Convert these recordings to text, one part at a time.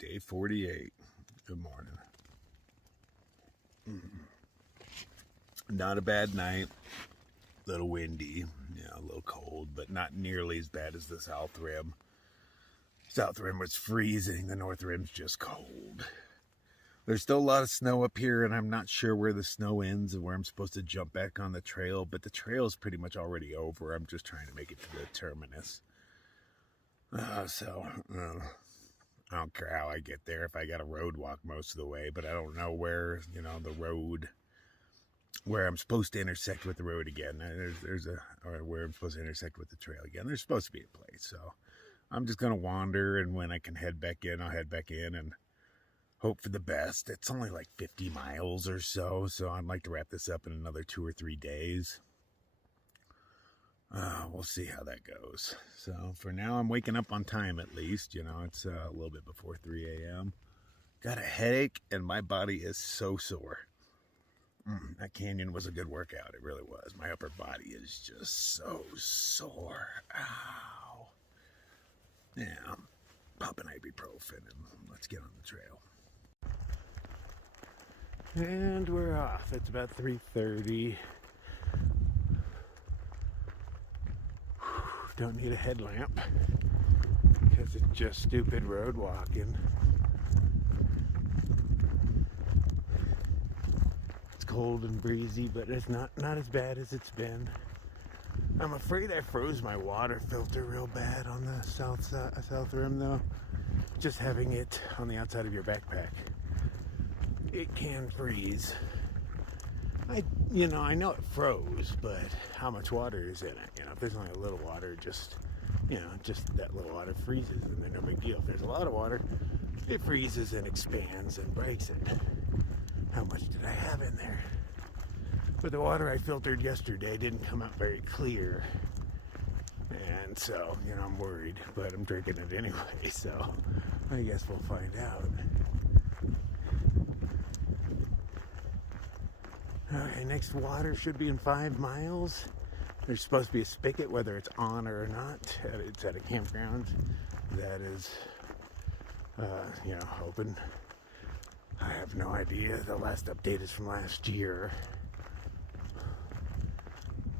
Day 48. Good morning. Not a bad night. A little windy, a little cold, but not nearly as bad as the south rim. South rim was freezing. The north rim's just cold. There's still a lot of snow up here, and I'm not sure where the snow ends and where I'm supposed to jump back on the trail, but the trail's pretty much already over. I'm just trying to make it to the terminus. I don't care how I get there if I got to road walk most of the way, but I don't know where, the road, where I'm supposed to intersect with the road again. Or where I'm supposed to intersect with the trail again. There's supposed to be a place, so I'm just going to wander, and when I can head back in, I'll head back in and hope for the best. It's only like 50 miles or so I'd like to wrap this up in another 2 or 3 days. We'll see how that goes. So for now, I'm waking up on time at least. It's a little bit before 3 a.m. Got a headache, and my body is so sore. That canyon was a good workout. It really was. My upper body is just so sore. Ow. Yeah, I'm popping ibuprofen, and let's get on the trail. And we're off. It's about 3:30. Don't need a headlamp because it's just stupid road walking. It's cold and breezy, but it's not as bad as it's been. I'm afraid I froze my water filter real bad on the south rim though. Just having it on the outside of your backpack, it can freeze. I know it froze, but how much water is in it? If there's only a little water, just that little water freezes, and then no big deal. If there's a lot of water, it freezes and expands and breaks it. How much did I have in there? But the water I filtered yesterday didn't come out very clear, and so, I'm worried, but I'm drinking it anyway, so I guess we'll find out. Okay, next water should be in 5 miles. There's supposed to be a spigot, whether it's on or not. It's at a campground that is, open. I have no idea. The last update is from last year.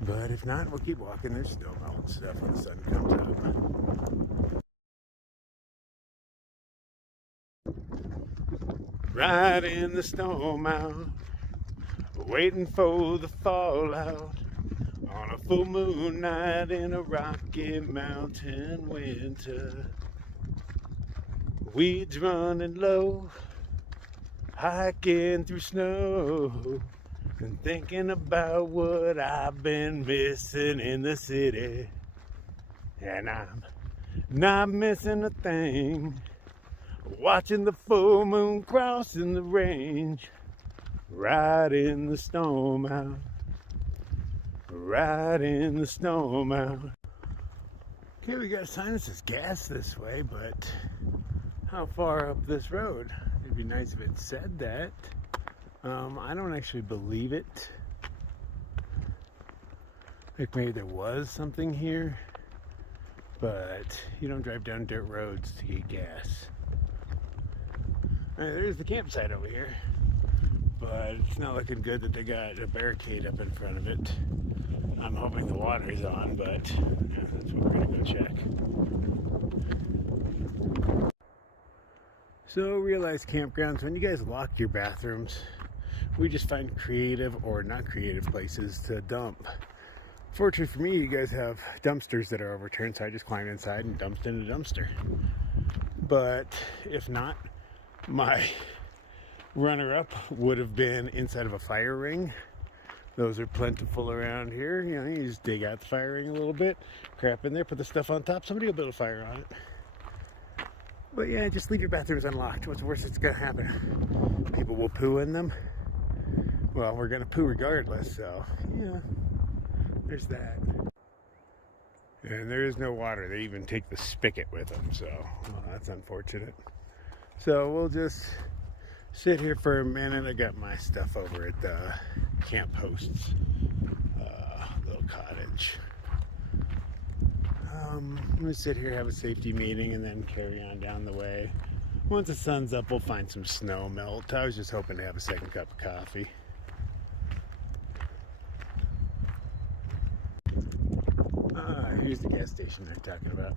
But if not, we'll keep walking. There's snow melt and stuff when the sun comes up. Right in the snow mound, waiting for the fallout on a full moon night in a Rocky Mountain winter. Weeds running low, hiking through snow, and thinking about what I've been missing in the city. And I'm not missing a thing, watching the full moon crossing the range. Right in the snow mound, right in the snow mound. Okay, we got a sign that says gas this way, but how far up this road? It'd be nice if it said that. I don't actually believe it. Like maybe there was something here, but you don't drive down dirt roads to get gas. Alright, there's the campsite over here. But it's not looking good that they got a barricade up in front of it. I'm hoping the water's on, but that's what we're gonna go check. So realize campgrounds, when you guys lock your bathrooms, we just find creative or not creative places to dump. Fortunately for me, you guys have dumpsters that are overturned, so I just climbed inside and dumped in a dumpster. But if not, my runner-up would have been inside of a fire ring. Those are plentiful around here. You just dig out the fire ring a little bit, crap in there, put the stuff on top, somebody will build a fire on it. But yeah, just leave your bathrooms unlocked. What's the worst that's gonna happen? People will poo in them. Well, we're gonna poo regardless, so yeah, there's that. And there is no water. They even take the spigot with them, so that's unfortunate. So we'll just sit here for a minute. I got my stuff over at the camp host's little cottage. I'm gonna sit here, have a safety meeting, and then carry on down the way. Once the sun's up, we'll find some snow melt. I was just hoping to have a second cup of coffee. Here's the gas station they're talking about.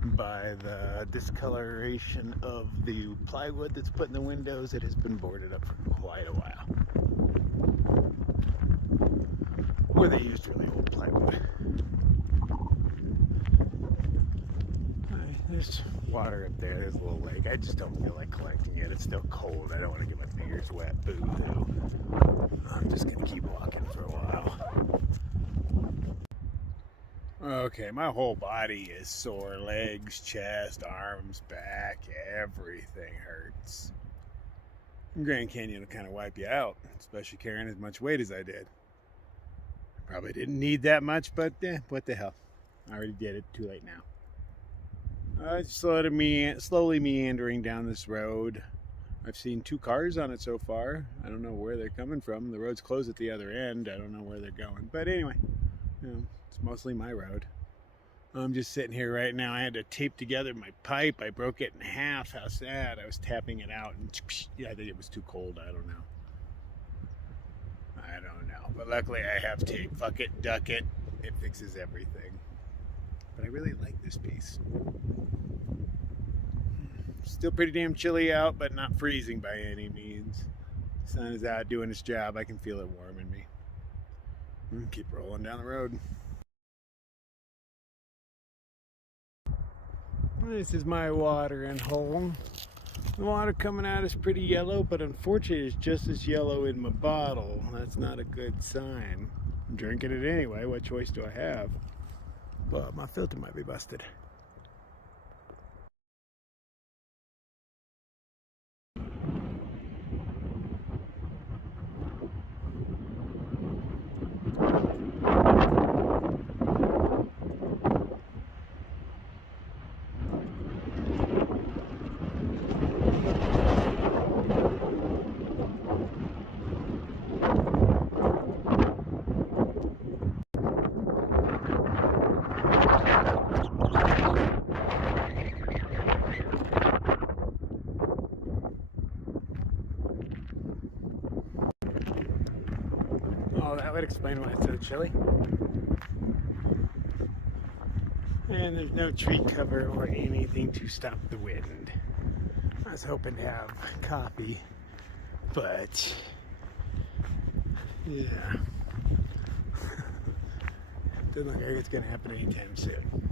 By the discoloration of the plywood that's put in the windows, it has been boarded up for quite a while. Or they used really old plywood. There's water up there. There's a little lake. I just don't feel like collecting it. It's still cold. I don't want to get my fingers wet. Boo-hoo. I'm just going to keep walking for a while. Okay, my whole body is sore. Legs, chest, arms, back, everything hurts. Grand Canyon will kind of wipe you out, especially carrying as much weight as I did. Probably didn't need that much, but what the hell. I already did it. Too late now. Slowly meandering down this road. I've seen 2 cars on it so far. I don't know where they're coming from. The road's closed at the other end. I don't know where they're going. But anyway, it's mostly my road. I'm just sitting here right now. I had to tape together my pipe. I broke it in half. How sad. I was tapping it out, and I think it was too cold. I don't know. But luckily I have tape. Fuck it, duck it. It fixes everything. But I really like this piece. Still pretty damn chilly out, but not freezing by any means. The sun is out doing its job. I can feel it warming me. Keep rolling down the road. This is my watering hole. The water coming out is pretty yellow, but unfortunately it's just as yellow in my bottle. That's not a good sign. I'm drinking it anyway. What choice do I have? But my filter might be busted. Oh, that would explain why it's so chilly. And there's no tree cover or anything to stop the wind. I was hoping to have coffee, but yeah. Doesn't look like it's gonna happen anytime soon.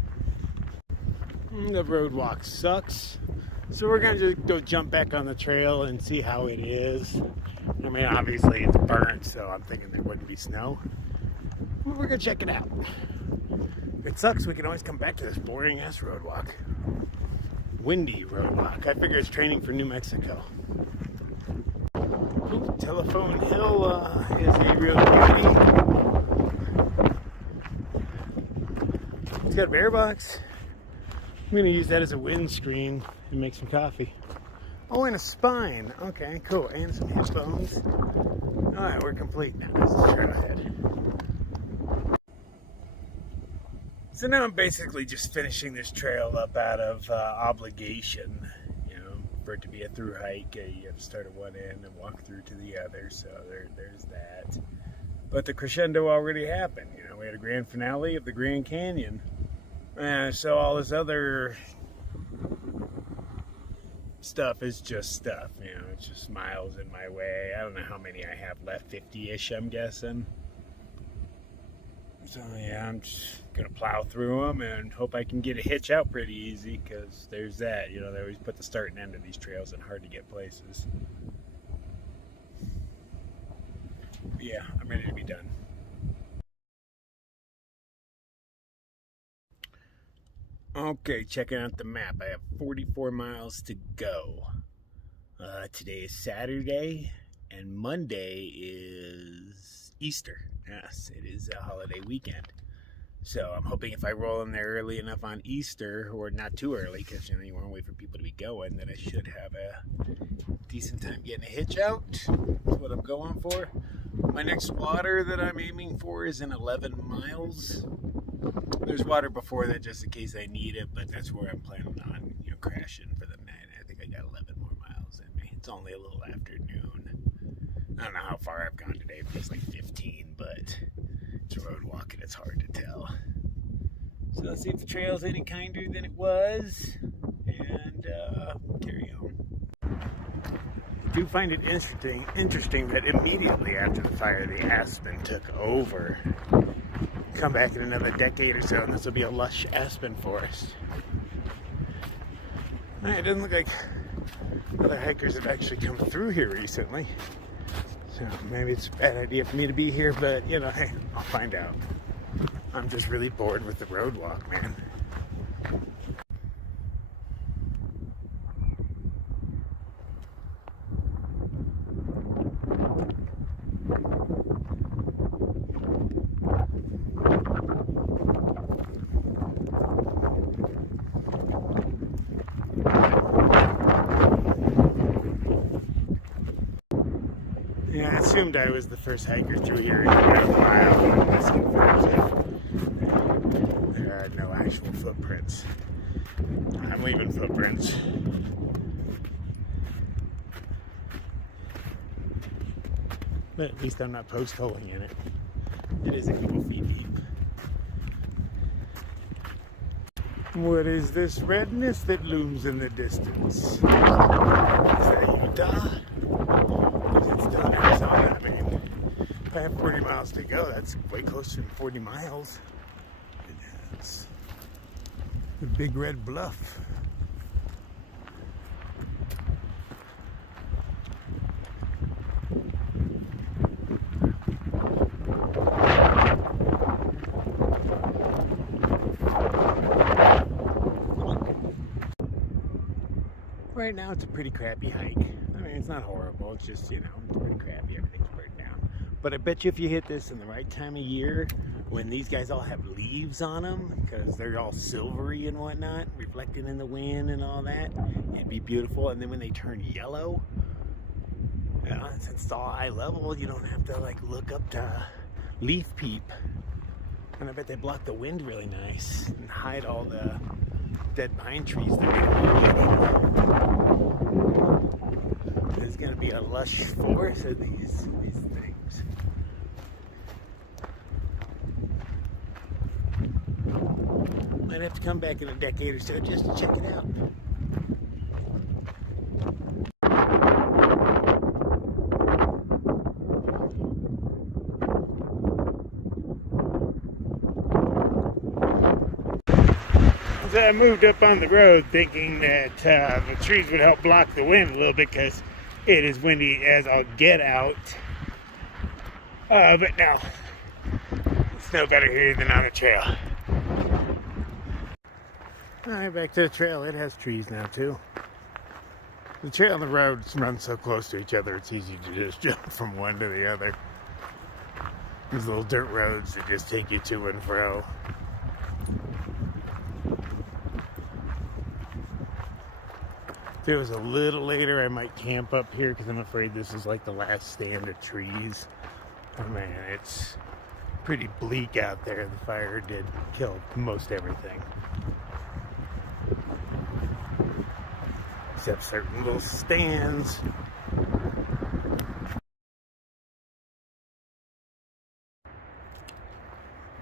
The road walk sucks. So we're gonna just go jump back on the trail and see how it is. I mean, obviously it's burnt, so I'm thinking there wouldn't be snow. But we're gonna check it out. If it sucks, we can always come back to this boring ass road walk. Windy road walk. I figure it's training for New Mexico. Ooh, Telephone Hill is a real beauty. It's got a bear box. I'm gonna use that as a windscreen and make some coffee. Oh, and a spine. Okay, cool. And some headphones. Alright, we're complete now. This is the trailhead. So now I'm basically just finishing this trail up out of obligation. You know, for it to be a through hike, you have to start at one end and walk through to the other. So there's that. But the crescendo already happened. You know, we had a grand finale of the Grand Canyon. So all this other stuff is just stuff, you know, it's just miles in my way. I don't know how many I have left, 50-ish I'm guessing. So yeah, I'm just gonna plow through them and hope I can get a hitch out pretty easy, because there's that, you know, they always put the start and end of these trails in hard to get places. But yeah, I'm ready to be done. Okay, checking out the map. I have 44 miles to go. Today is Saturday, and Monday is Easter. Yes, it is a holiday weekend. So I'm hoping if I roll in there early enough on Easter, or not too early, because you want to wait for people to be going, then I should have a decent time getting a hitch out. That's what I'm going for. My next water that I'm aiming for is in 11 miles. There's water before that just in case I need it, but that's where I'm planning on, crashing for the night. I think I got 11 It's only a little after noon. I don't know how far I've gone today. It feels like 15, but it's road walking. It's hard to tell. So let's see if the trail's any kinder than it was, and carry on. I do find it interesting that immediately after the fire, the aspen took over. Come back in another decade or so, and this will be a lush aspen forest. It doesn't look like other hikers have actually come through here recently. So maybe it's a bad idea for me to be here, but you know, hey, I'll find out. I'm just really bored with the road walk, man. Yeah, I assumed I was the first hiker through here in a while. There are no actual footprints. I'm leaving footprints. But at least I'm not post-holing in it. It is a couple feet deep. What is this redness that looms in the distance? Is that Utah? It's still in Arizona. I mean, if I have 40 miles to go, that's way closer than 40 miles. It's the Big Red Bluff. Right now, it's a pretty crappy hike. I mean, it's not horrible. It's just, you know, it's pretty crappy. Everything's burnt down. But I bet you if you hit this in the right time of year, when these guys all have leaves on them, because they're all silvery and whatnot, reflecting in the wind and all that, it'd be beautiful. And then when they turn yellow, since it's all eye level, you don't have to like look up to leaf peep. And I bet they block the wind really nice and hide all the dead pine trees that there's going to be a lush forest of these things. Might have to come back in a decade or so just to check it out. So I moved up on the road thinking that the trees would help block the wind a little bit because it is windy as I'll get out. But no, it's no better here than on the trail. Alright, back to the trail. It has trees now too. The trail and the road run so close to each other, it's easy to just jump from one to the other. These little dirt roads that just take you to and fro. If it was a little later, I might camp up here because I'm afraid this is like the last stand of trees. Oh man, it's pretty bleak out there. The fire did kill most everything. Except certain little stands.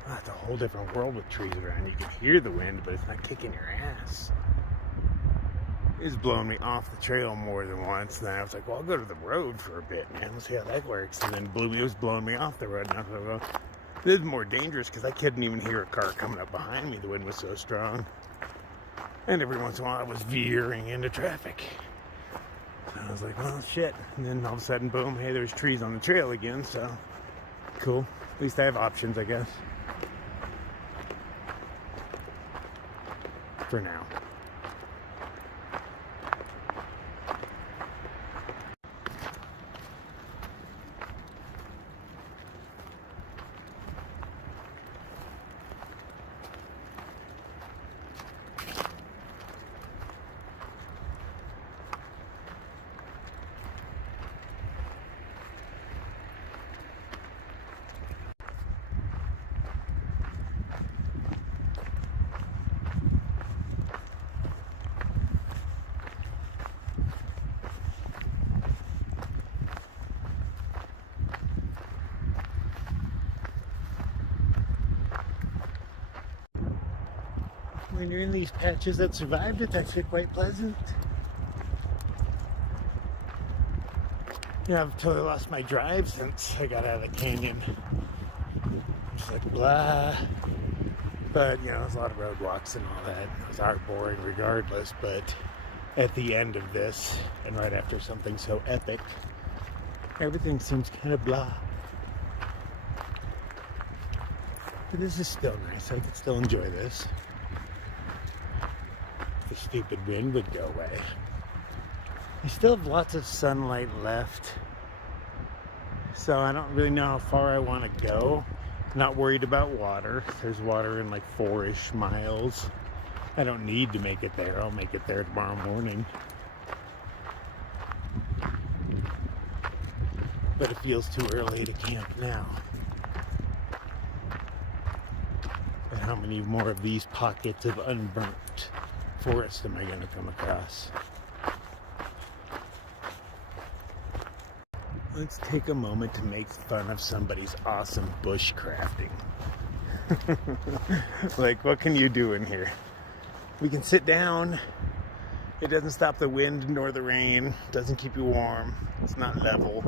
Oh, it's a whole different world with trees around. You can hear the wind, but it's not kicking your ass. It's blowing me off the trail more than once. And then I was like, well, I'll go to the road for a bit, man. Let's see how that works. And then it was blowing me off the road. And I was like, well, this is more dangerous because I couldn't even hear a car coming up behind me. The wind was so strong. And every once in a while, I was veering into traffic. So I was like, well, shit. And then all of a sudden, boom, hey, there's trees on the trail again. So, cool. At least I have options, I guess. For now. when you're in these patches that survived, it's actually quite pleasant. I've totally lost my drive since I got out of the canyon. It's like blah. But, there's a lot of roadwalks and all that. Those are boring regardless, but at the end of this, and right after something so epic, everything seems kind of blah. But this is still nice. I could still enjoy this. The stupid wind would go away. I still have lots of sunlight left, so I don't really know how far I want to go. Not worried about water. There's water in like 4-ish miles. I don't need to make it there. I'll make it there tomorrow morning. But it feels too early to camp now. But how many more of these pockets of unburnt forest am I going to come across? Let's take a moment to make fun of somebody's awesome bushcrafting. Like, what can you do in here? We can sit down. It doesn't stop the wind nor the rain. Doesn't keep you warm. It's not level.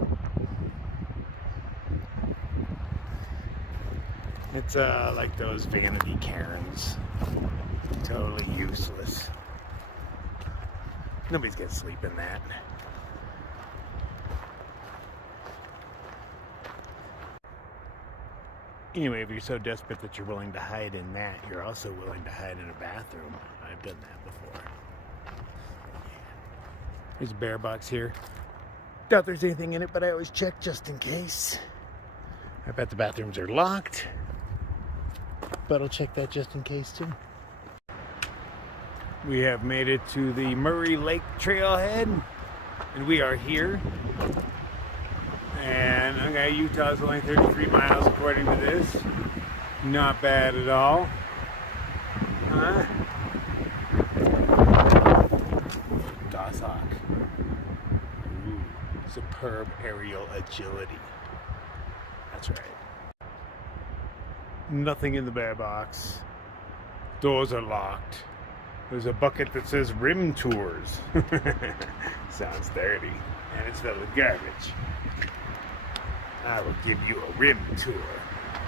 It's like those vanity cairns. Totally useless. Nobody's gonna sleep in that. Anyway, if you're so desperate that you're willing to hide in that, you're also willing to hide in a bathroom. I've done that before. There's a bear box here. Doubt there's anything in it, but I always check just in case. I bet the bathrooms are locked, but I'll check that just in case too. We have made it to the Murray Lake Trailhead, and we are here. And okay, Utah's only 33 miles according to this. Not bad at all. Goshawk. Ooh, superb aerial agility. That's right. Nothing in the bear box. Doors are locked. There's a bucket that says rim tours. Sounds dirty. And it's filled with garbage. I will give you a rim tour.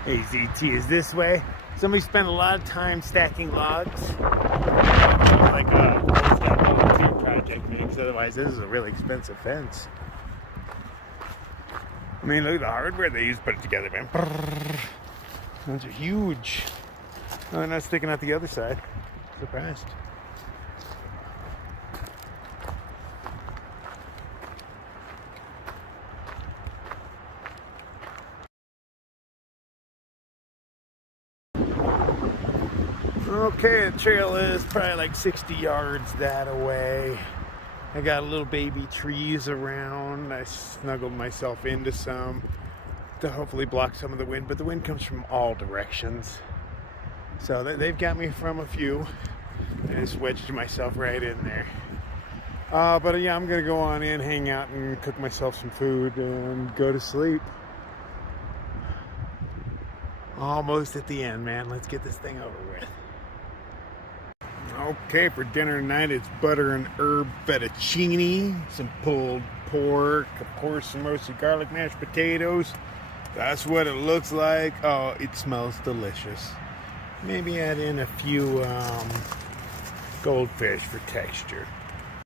AZT is this way. Somebody spent a lot of time stacking logs. Like a Boy Scout volunteer project, because otherwise this is a really expensive fence. I mean, look at the hardware they use to put it together, man. Those are huge. Oh, they're not sticking out the other side. Surprised. Okay, the trail is probably like 60 yards that away. I got little baby trees around. I snuggled myself into some to hopefully block some of the wind, but the wind comes from all directions. So they've got me from a few. I just wedged myself right in there. But yeah, I'm gonna go on in, hang out, and cook myself some food and go to sleep. Almost at the end, man. Let's get this thing over with. Okay, for dinner tonight, it's butter and herb fettuccine, some pulled pork, of course, some roasted garlic mashed potatoes. That's what it looks like. Oh, it smells delicious. Maybe add in a few goldfish for texture.